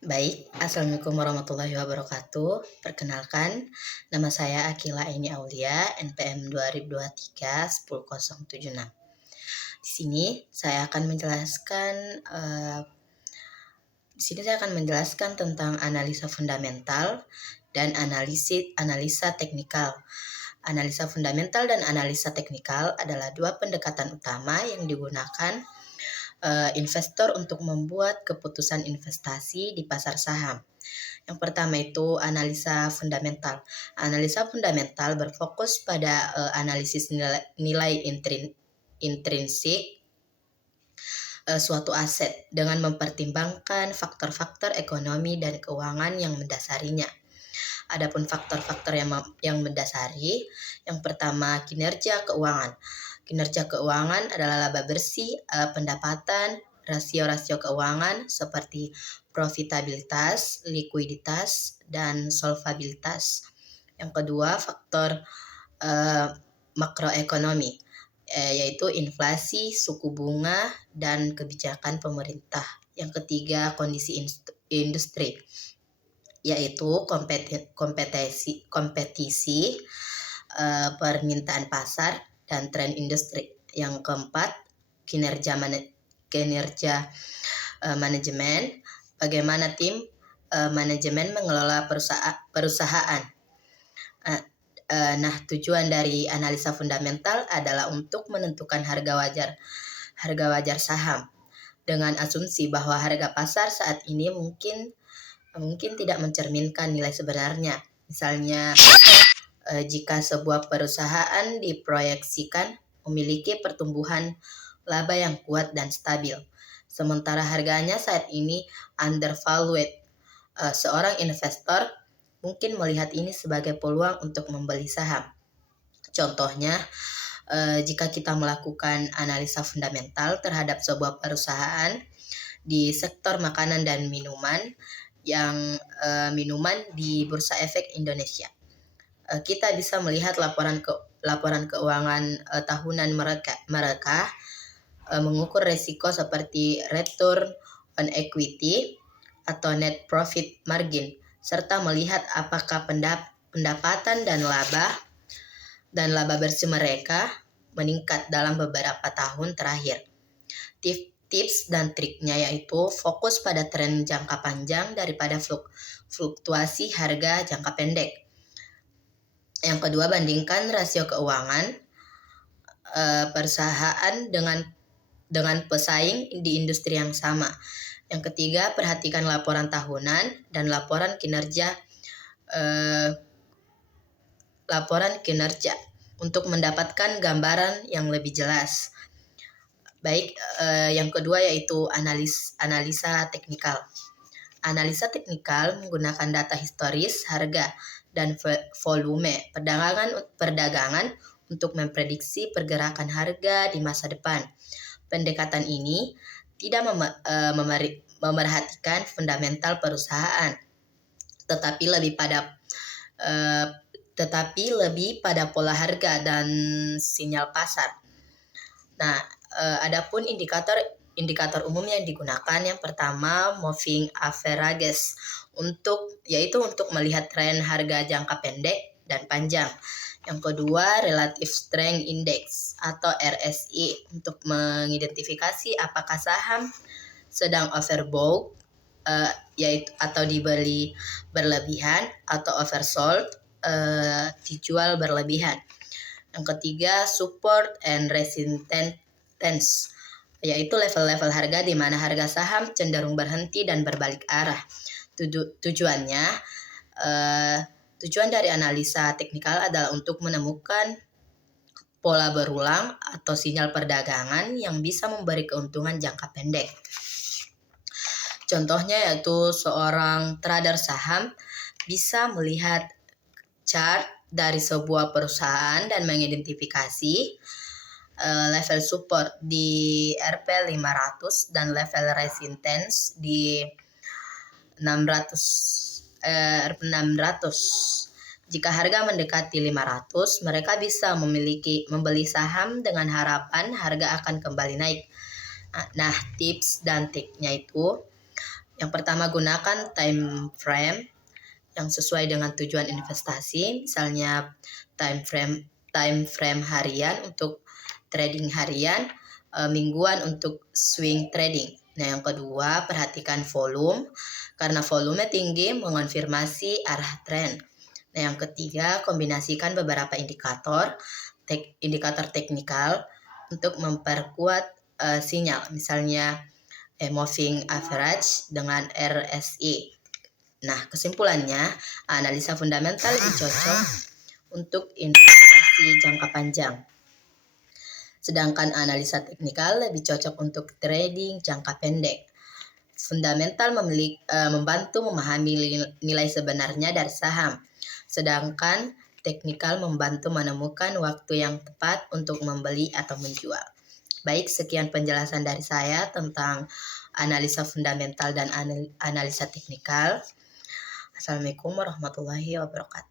Baik, Assalamualaikum warahmatullahi wabarakatuh. Perkenalkan, nama saya Akila Aini Aulia, NPM 2023 10076. Di sini saya akan menjelaskan tentang analisa fundamental dan analisa teknikal. Analisa fundamental dan analisa teknikal adalah dua pendekatan utama yang digunakan investor untuk membuat keputusan investasi di pasar saham. Yang pertama itu analisa fundamental. Analisa fundamental berfokus pada analisis nilai intrinsik suatu aset dengan mempertimbangkan faktor-faktor ekonomi dan keuangan yang mendasarinya. Adapun faktor-faktor yang mendasari, yang pertama kinerja keuangan. Kinerja keuangan adalah laba bersih, pendapatan, rasio-rasio keuangan seperti profitabilitas, likuiditas, dan solvabilitas. Yang kedua, faktor makroekonomi, yaitu inflasi, suku bunga, dan kebijakan pemerintah. Yang ketiga, kondisi industri, yaitu kompetisi, permintaan pasar, dan tren industri. Yang keempat, kinerja manajemen, bagaimana tim manajemen mengelola perusahaan. Nah, tujuan dari analisa fundamental adalah untuk menentukan harga wajar saham dengan asumsi bahwa harga pasar saat ini mungkin tidak mencerminkan nilai sebenarnya. Misalnya, jika sebuah perusahaan diproyeksikan memiliki pertumbuhan laba yang kuat dan stabil, sementara harganya saat ini undervalued, seorang investor mungkin melihat ini sebagai peluang untuk membeli saham. Contohnya, jika kita melakukan analisa fundamental terhadap sebuah perusahaan di sektor makanan dan minuman, minuman di Bursa Efek Indonesia, kita bisa melihat laporan keuangan tahunan mereka mengukur risiko seperti return on equity atau net profit margin, serta melihat apakah pendapatan dan laba bersih mereka meningkat dalam beberapa tahun terakhir. Tips dan triknya yaitu fokus pada tren jangka panjang daripada fluktuasi harga jangka pendek. Yang kedua, bandingkan rasio keuangan perusahaan dengan pesaing di industri yang sama. Yang ketiga, perhatikan laporan tahunan dan laporan kinerja untuk mendapatkan gambaran yang lebih jelas. Baik, yang kedua yaitu analisa teknikal. Analisa teknikal menggunakan data historis, harga, dan volume perdagangan untuk memprediksi pergerakan harga di masa depan. Pendekatan ini tidak memerhatikan fundamental perusahaan, tetapi lebih pada pola harga dan sinyal pasar. Nah, adapun indikator umum yang digunakan, yang pertama moving averages untuk melihat tren harga jangka pendek dan panjang. Yang kedua, relative strength index atau RSI untuk mengidentifikasi apakah saham sedang overbought, yaitu atau dibeli berlebihan, atau oversold, dijual berlebihan. Yang ketiga, support and resistance, yaitu level-level harga di mana harga saham cenderung berhenti dan berbalik arah. Tujuan dari analisa teknikal adalah untuk menemukan pola berulang atau sinyal perdagangan yang bisa memberi keuntungan jangka pendek. Contohnya yaitu seorang trader saham bisa melihat chart dari sebuah perusahaan dan mengidentifikasi level support di Rp 500 dan level resistance di 600. Jika harga mendekati 500, mereka bisa membeli saham dengan harapan harga akan kembali naik. Nah, tips dan triknya itu, Yang pertama, gunakan time frame yang sesuai dengan tujuan investasi, misalnya time frame harian untuk trading harian, mingguan untuk swing trading. Nah, yang kedua, perhatikan volume karena volume tinggi mengonfirmasi arah tren. Nah, yang ketiga, kombinasikan beberapa indikator teknikal untuk memperkuat sinyal, misalnya moving average dengan RSI. Nah, kesimpulannya, analisa fundamental lebih cocok untuk investasi jangka panjang, sedangkan analisa teknikal lebih cocok untuk trading jangka pendek. Fundamental membantu memahami nilai sebenarnya dari saham, sedangkan teknikal membantu menemukan waktu yang tepat untuk membeli atau menjual. Baik, sekian penjelasan dari saya tentang analisa fundamental dan analisa teknikal. Assalamualaikum warahmatullahi wabarakatuh.